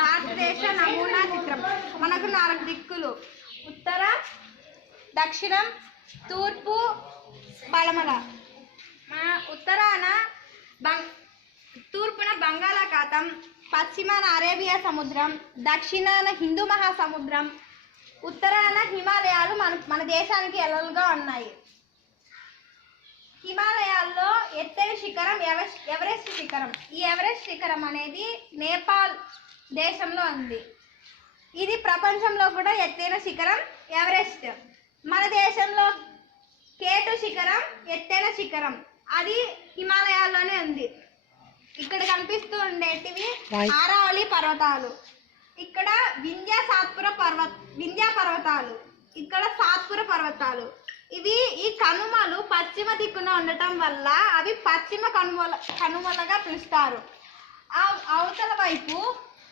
భారతదేశ నమూనా చిత్రం. మనకు 4 దిక్కులు: ఉత్తర, దక్షిణం, తూర్పు, పడమర. మన ఉత్తరాన తూర్పున బంగాళాఖాతం, పశ్చిమాన అరేబియా సముద్రం, దక్షిణాన హిందూ మహాసముద్రం, ఉత్తరాన హిమాలయాలు మన దేశానికి ఎల్లలుగా ఉన్నాయి. హిమాలయాల్లో ఎత్తైన శిఖరం ఎవరెస్ట్ శిఖరం. ఈ ఎవరెస్ట్ శిఖరం అనేది నేపాల్ దేశంలో ఉంది. ఇది ప్రపంచంలో కూడా ఎత్తైన శిఖరం ఎవరెస్ట్. మన దేశంలో K2 శిఖరం ఎత్తైన శిఖరం, అది హిమాలయాల్లోనే ఉంది. ఇక్కడ కనిపిస్తూ ఉండేటివి ఆరావళి పర్వతాలు, ఇక్కడ వింధ్యా పర్వతాలు, ఇక్కడ సాత్పుర పర్వతాలు. ఈ కనుమలు పశ్చిమ దిక్కున ఉండటం వల్ల అవి పశ్చిమ కనుమలుగా పిలుస్తారు. అవతల వైపు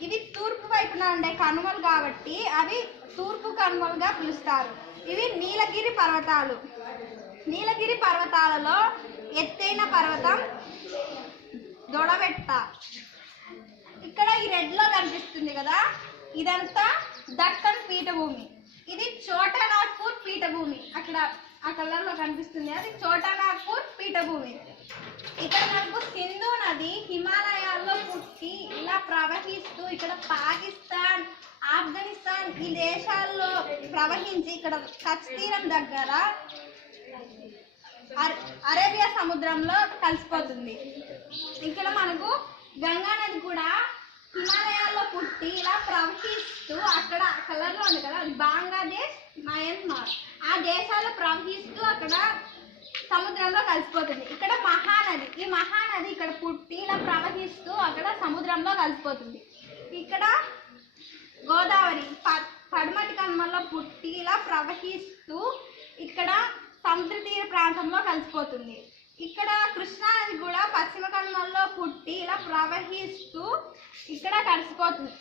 ఇవి తూర్పు వైపున ఉండే కనుమలు కాబట్టి అవి తూర్పు కనుమలుగా పిలుస్తారు. ఇవి నీలగిరి పర్వతాలు. నీలగిరి పర్వతాలలో ఎత్తైన పర్వతం దొడబెట్ట. ఇక్కడ ఈ రెడ్ లో కనిపిస్తుంది కదా, ఇదంతా దక్కన్ పీఠభూమి. ఇది చోటా నాగ్పూర్ పీఠభూమి. అక్కడ ఆ కలర్ లో కనిపిస్తుంది, అది చోటా నాగ్పూర్ పీఠభూమి. ఇక్కడ మనకు సింధు నది హిమాలయాల్లో పుట్టి ఇలా ప్రవహిస్తూ ఇక్కడ పాకిస్తాన్, ఆఫ్ఘనిస్తాన్ ఈ దేశాల్లో ప్రవహించి ఇక్కడ కచ్ తీరం దగ్గర అరేబియా సముద్రంలో కలిసిపోతుంది. ఇక్కడ మనకు గంగా నది కూడా హిమాలయాల్లో పుట్టి ఇలా ప్రవహిస్తూ అక్కడ కలర్లో ఉంది కదా, అది బంగ్లాదేశ్, మయన్మార్ ఆ దేశాల్లో ప్రవహిస్తూ అక్కడ సముద్రంలో కలిసిపోతుంది. ఇక్కడ మహానది, ఈ మహానది ఇక్కడ పుట్టి ఇలా ప్రవహిస్తూ అక్కడ సముద్రంలో కలిసిపోతుంది. ఇక్కడ గోదావరి పడమటి కనుమల్లో పుట్టి ఇలా ప్రవహిస్తూ ఇక్కడ సముద్ర తీర ప్రాంతంలో కలిసిపోతుంది. ఇక్కడ కృష్ణానది కూడా పశ్చిమ కనుమల్లో పుట్టి ఇలా ప్రవహిస్తూ ఇక్కడ కలిసిపోతుంది,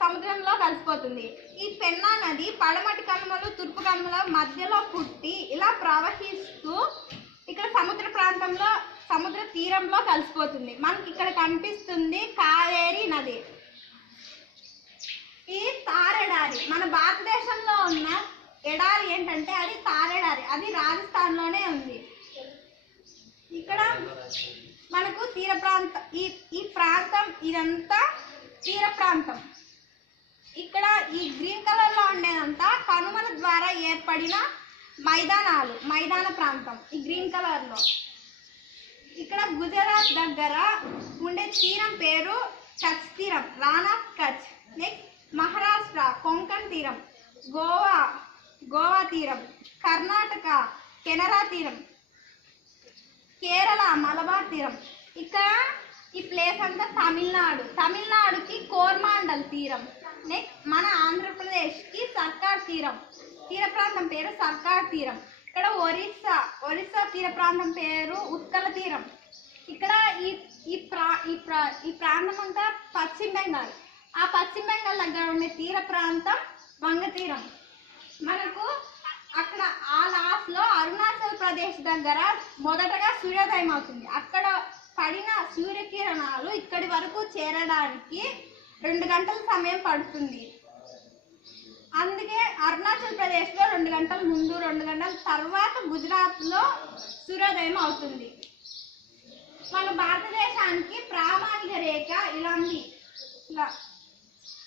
సముద్రంలో కలిసిపోతుంది. ఈ పెన్నా నది పడమటి కనుమలు తూర్పు కనుమల మధ్యలో పుట్టి ఇలా ప్రవహిస్తూ ఇక్కడ సముద్ర తీరంలో కలిసిపోతుంది. మనకి ఇక్కడ కనిపిస్తుంది కావేరీ నది. ఇది తారెడారి. మన భారతదేశంలో ఉన్న ఎడారి ఏంటంటే అది తారెడారి, అది రాజస్థాన్లోనే ఉంది. ఇక్కడ మనకు తీర ప్రాంతం, ఈ ప్రాంతం ఇదంతా తీర ప్రాంతం. ఇక్కడ ఈ గ్రీన్ కలర్ లో ఉండేదంతా కనుమల ద్వారా ఏర్పడిన మైదాన ప్రాంతం, ఈ గ్రీన్ కలర్ లో. ఇక్కడ గుజరాత్ దగ్గర ఉండే తీరం పేరు కచ్ తీరం, రాన్ ఆఫ్ కచ్. నెక్స్ట్ మహారాష్ట్ర కొంకణ్ తీరం, గోవా తీరం, కర్ణాటక కెనరా తీరం, కేరళ మలబార్ తీరం. ఇక్కడ ఈ ప్లేస్ అంతా తమిళనాడుకి కోర్మాండల్ తీరం. నెక్స్ట్ మన ఆంధ్రప్రదేశ్కి సర్కార్ తీరం, తీర ప్రాంతం పేరు సర్కార్ తీరం. ఇక్కడ ఒరిస్సా తీర ప్రాంతం పేరు ఉత్కల తీరం. ఇక్కడ ఈ ప్రాంతం అంతా పశ్చిమ బెంగాల్, ఆ పశ్చిమ బెంగాల్ దగ్గర ఉండే తీర ప్రాంతం వంగ తీరం. మనకు అక్కడ ఆ లాస్ట్ లో అరుణాచల్ ప్రదేశ్ దగ్గర మొదటగా సూర్యోదయం అవుతుంది. అక్కడ పడిన సూర్యకిరణాలు ఇక్కడి వరకు చేరడానికి 2 గంటల సమయం పడుతుంది. అందుకే అరుణాచల్ ప్రదేశ్ లో 2 గంటల ముందు, 2 గంటల తర్వాత గుజరాత్ లో సూర్యోదయం అవుతుంది. మన భారతదేశానికి ప్రామాణిక రేఖ ఇలా ఉంది.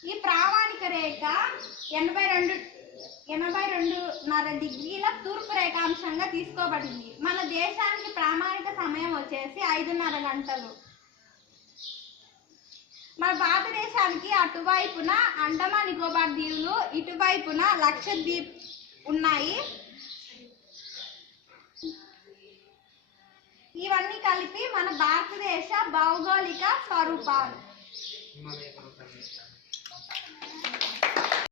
ఈ ప్రామాణిక రేఖ 82.5 డిగ్రీల తూర్పు రేఖాంశంగా తీసుకోబడింది. మన దేశానికి ప్రామాణిక సమయం వచ్చేసి 5:30 గంటలు. మన భారతదేశానికి అటువైపున అండమాన్ నికోబార్ దీవులు, ఇటువైపున లక్షద్వీప్ ఉన్నాయి. ఇవన్నీ కలిపి మన భారతదేశ భౌగోళిక స్వరూపాలు.